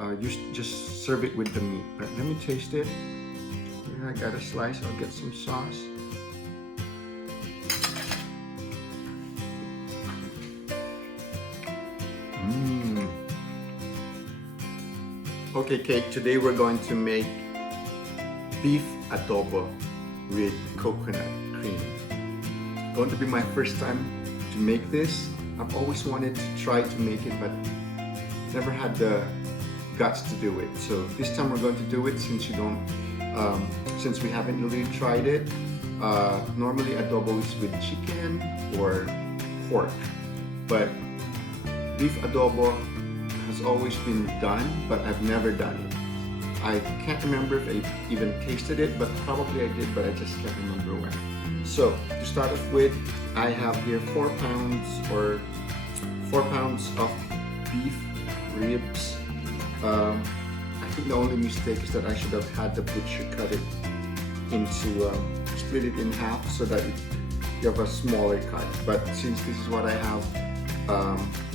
You just serve it with the meat. But let me taste it. Here I got a slice. I'll get some sauce. Mmm. Okay, Kate. Today we're going to make beef adobo with coconut cream. It's going to be my first time to make this. I've always wanted to try to make it, but never had the guts to do it. So this time we're going to do it since since we haven't really tried it. Normally adobo is with chicken or pork, but beef adobo has always been done, but I've never done it. I can't remember if I even tasted it, but probably I did, but I just can't remember when. So to start off with, I have here 4 pounds or 4 pounds of beef ribs. I think the only mistake is that I should have had the butcher cut it into, split it in half so that you have a smaller cut. But since this is what I have,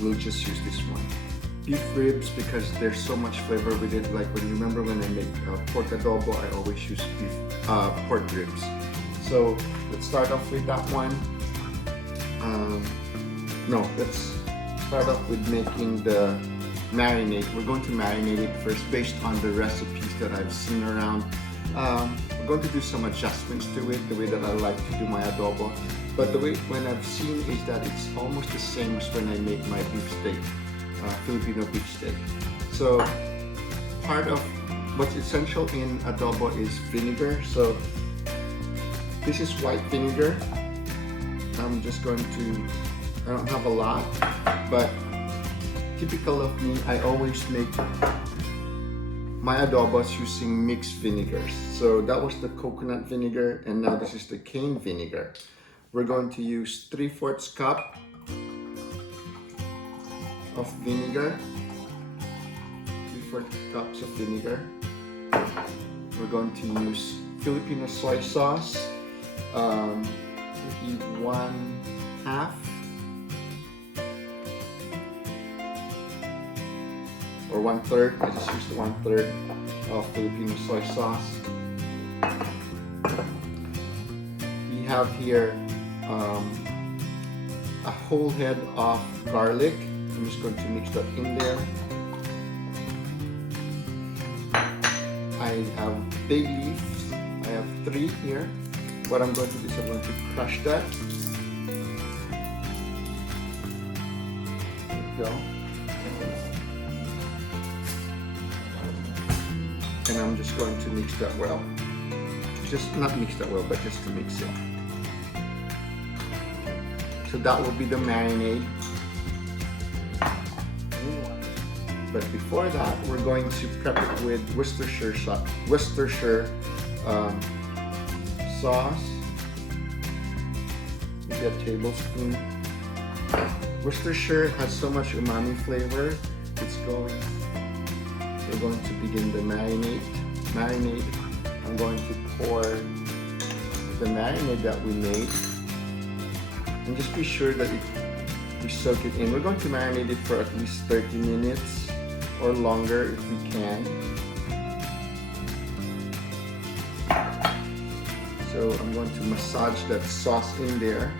we'll just use this one. Beef ribs, because there's so much flavor with it. Like when you remember when I make pork adobo, I always use pork ribs. So let's start off with that one. No, let's start off with making the marinade. We're going to marinate it first based on the recipes that I've seen around. We're going to do some adjustments to it, the way that I like to do my adobo. But the way when I've seen is that it's almost the same as when I make my beef steak, Filipino beef steak. So part of what's essential in adobo is vinegar. So this is white vinegar. I'm just going to, I don't have a lot, but typical of me, I always make my adobos using mixed vinegars. So that was the coconut vinegar, and now this is the cane vinegar. We're going to use 3/4 cup of vinegar, 3/4 cups of vinegar. We're going to use Filipino soy sauce, maybe 1/2 or 1/3. I just used 1/3 of Filipino soy sauce. We have here a whole head of garlic. I'm just going to mix that in there. I have bay leaves. I have 3 here. What I'm going to do is I'm going to crush that. There we go. And I'm just going to mix that well. Just not mix that well, but just to mix it. So that will be the marinade. But before that, we're going to prep it with Worcestershire sauce. Maybe a tablespoon. Worcestershire has so much umami flavor. We're going to begin the marinade. I'm going to pour the marinade that we made, and just be sure that we soak it in. We're going to marinate it for at least 30 minutes or longer if we can. So I'm going to massage that sauce in there.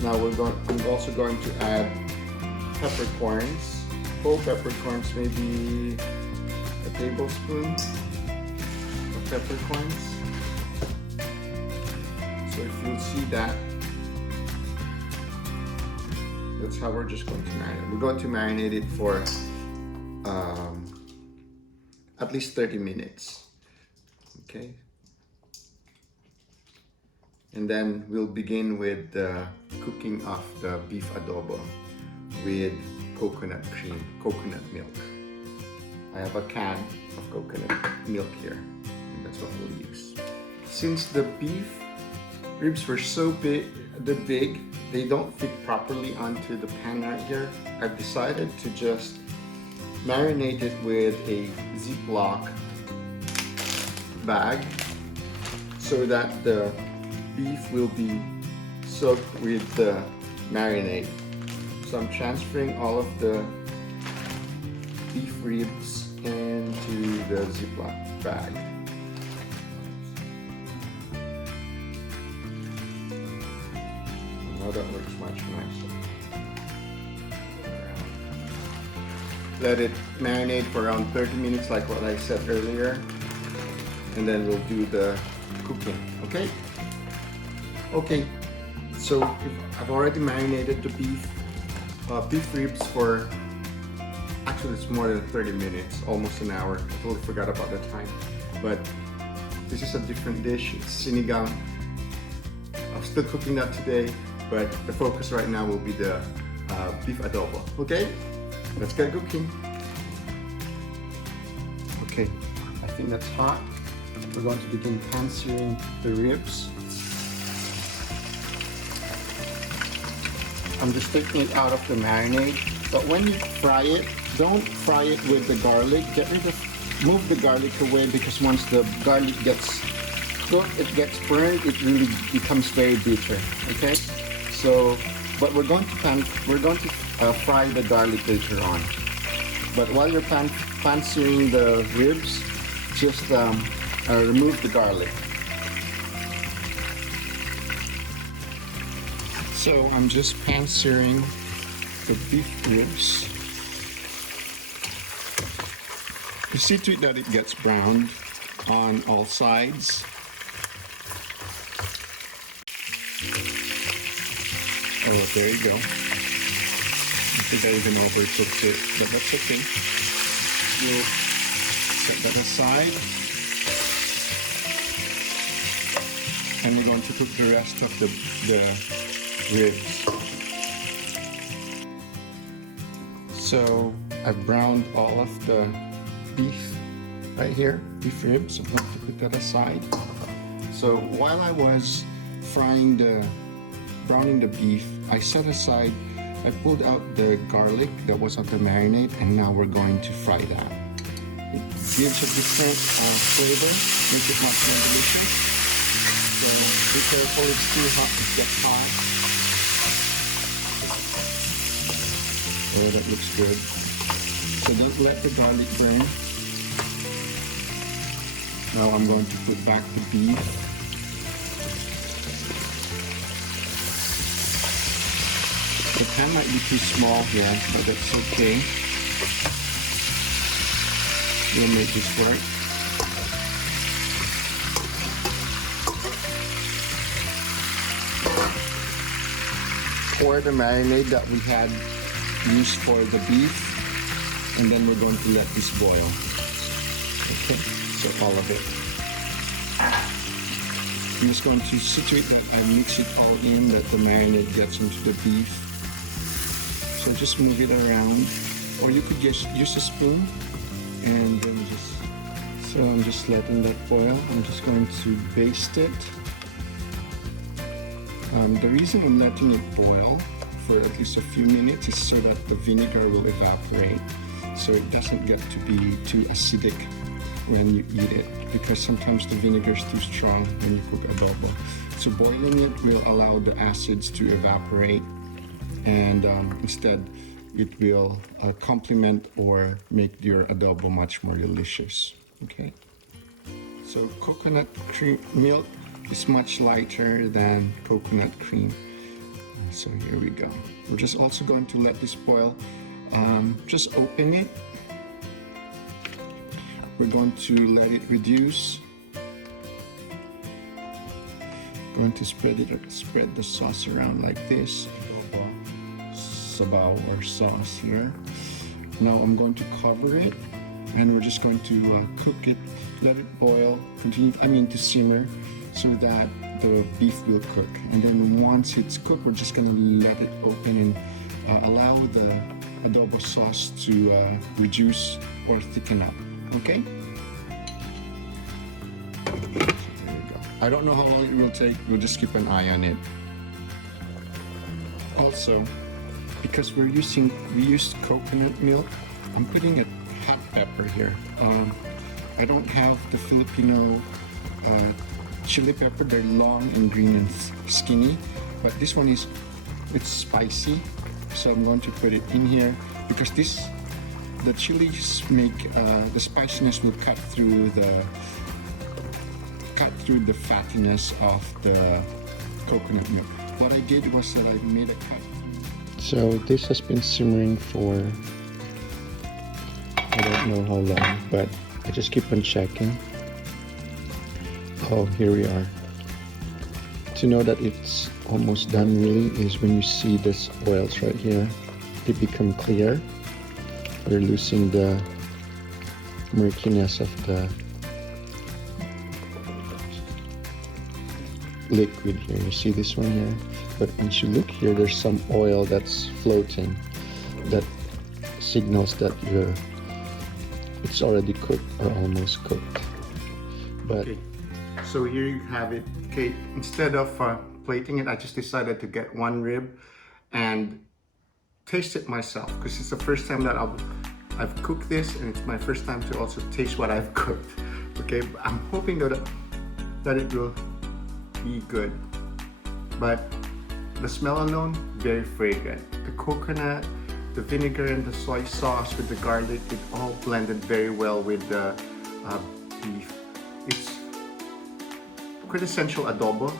Now I'm also going to add peppercorns, whole peppercorns, maybe a tablespoon of peppercorns. So if you'll see that, that's how we're just going to marinate. We're going to marinate it for at least 30 minutes. Okay. And then we'll begin with the cooking of the beef adobo with coconut cream, coconut milk. I have a can of coconut milk here, and that's what we'll use. Since the beef ribs were so big, they don't fit properly onto the pan right here, I've decided to just marinate it with a Ziploc bag so that the beef will be soaked with the marinade. So I'm transferring all of the beef ribs and into the Ziploc bag. Now that looks much nicer. Let it marinate for around 30 minutes like what I said earlier. And then we'll do the cooking, okay? Okay, so I've already marinated the beef ribs for, actually it's more than 30 minutes, almost an hour. I totally forgot about the time. But this is a different dish, it's sinigang. I'm still cooking that today, but the focus right now will be the beef adobo, okay? Let's get cooking. Okay, I think that's hot. We're going to begin pan-searing the ribs. I'm just taking it out of the marinade, but when you fry it, don't fry it with the garlic. Move the garlic away, because once the garlic gets cooked, it gets burned, it really becomes very bitter. Okay, so but we're going to fry the garlic later on. But while you're pan-searing the ribs, just remove the garlic. So I'm just pan-searing the beef ribs. You see to it that it gets browned on all sides. Oh, there you go. I think I even overcooked it, but that's okay. We'll set that aside. And we're going to cook the rest of the ribs. So I've browned all of the beef right here, beef ribs. I'm going to put that aside. So while I was browning the beef, I set aside, I pulled out the garlic that was on the marinade, and now we're going to fry that. It gives a different flavor, makes it much more delicious. So be careful, it's too hot, it gets hot. Oh, that looks good. So don't let the garlic burn. Now I'm going to put back the beef. The pan might be too small here, but that's okay. We'll make this work. Pour the marinade that we had used for the beef, and then we're going to let this boil. Okay, so all of it. I'm just going to situate that I mix it all in, that the marinade gets into the beef. So just move it around, or you could just use a spoon and then so I'm just letting that boil. I'm just going to baste it. The reason I'm letting it boil for at least a few minutes is so that the vinegar will evaporate, so it doesn't get to be too acidic when you eat it, because sometimes the vinegar is too strong when you cook adobo. So boiling it will allow the acids to evaporate, and instead it will complement or make your adobo much more delicious. Okay, so coconut cream milk is much lighter than coconut cream. So here we go. We're just also going to let this boil. Just open it. We're going to let it reduce. Going to spread the sauce around like this. Sabaw or sauce here. Now I'm going to cover it, and we're just going to cook it, let it boil, to simmer, so that the beef will cook. And then once it's cooked, we're just going to let it open and allow the adobo sauce to reduce or thicken up. Okay? So there you go. I don't know how long it will take. We'll just keep an eye on it. Also, because we used coconut milk, I'm putting a hot pepper here. I don't have the Filipino chili pepper. They're long and green and skinny, but this one it's spicy, so I'm going to put it in here, because this the chilies make the spiciness will cut through the fattiness of the coconut milk. What I did was that I made a cut. So this has been simmering for I don't know how long, but I just keep on checking. Oh, here we are. To know that it's almost done really is when you see this oils right here. They become clear. We're losing the murkiness of the liquid here. You see this one here? But once you look here, there's some oil that's floating that signals that it's already cooked or almost cooked. But okay. So here you have it. Okay, instead of plating it, I just decided to get one rib and taste it myself, because it's the first time that I've cooked this, and it's my first time to also taste what I've cooked. Okay, I'm hoping that it will be good, but the smell alone, very fragrant. The coconut, the vinegar, and the soy sauce with the garlic, it all blended very well with the beef. It's quintessential adobo,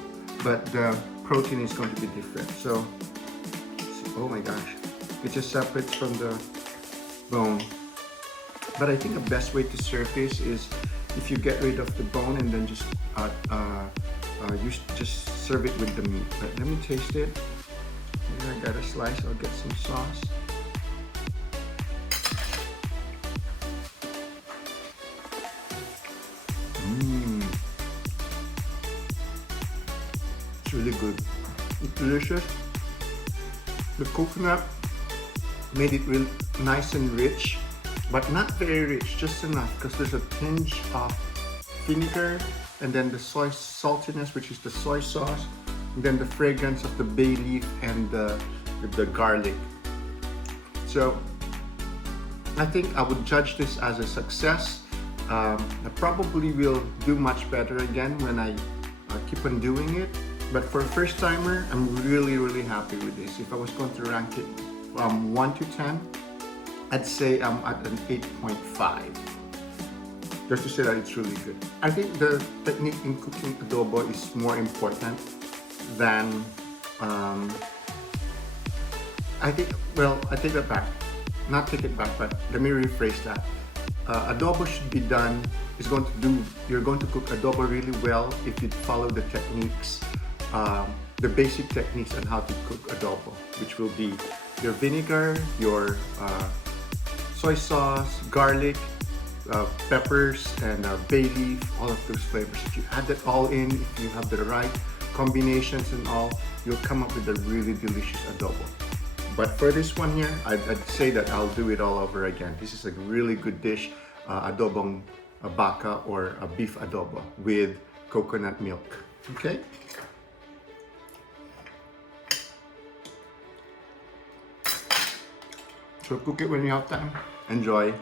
but the protein is going to be different. So, oh my gosh, it just separates from the bone. But I think the best way to serve this is if you get rid of the bone and then just just serve it with the meat. But let me taste it. Here I got a slice. I'll get some sauce. It's really good. It's delicious. The coconut made it real nice and rich, but not very rich, just enough, because there's a tinge of vinegar, and then the soy saltiness, which is the soy sauce, and then the fragrance of the bay leaf and the garlic. So I think I would judge this as a success. I probably will do much better again when I keep on doing it. But for a first timer, I'm really happy with this. If I was going to rank it from 1 to 10, I'd say I'm at an 8.5. Just to say that it's really good. I think the technique in cooking adobo is more important than I take that back. Not take it back, but let me rephrase that. Adobo should be done. You're going to cook adobo really well if you follow the techniques, the basic techniques on how to cook adobo, which will be your vinegar, your soy sauce, garlic, peppers, and bay leaf, all of those flavors. If you add that all in, if you have the right combinations and all, you'll come up with a really delicious adobo. But for this one here, I'd say that I'll do it all over again. This is a really good dish, adobong baka, or a beef adobo with coconut milk. Okay? So cook it when you have time. Enjoy.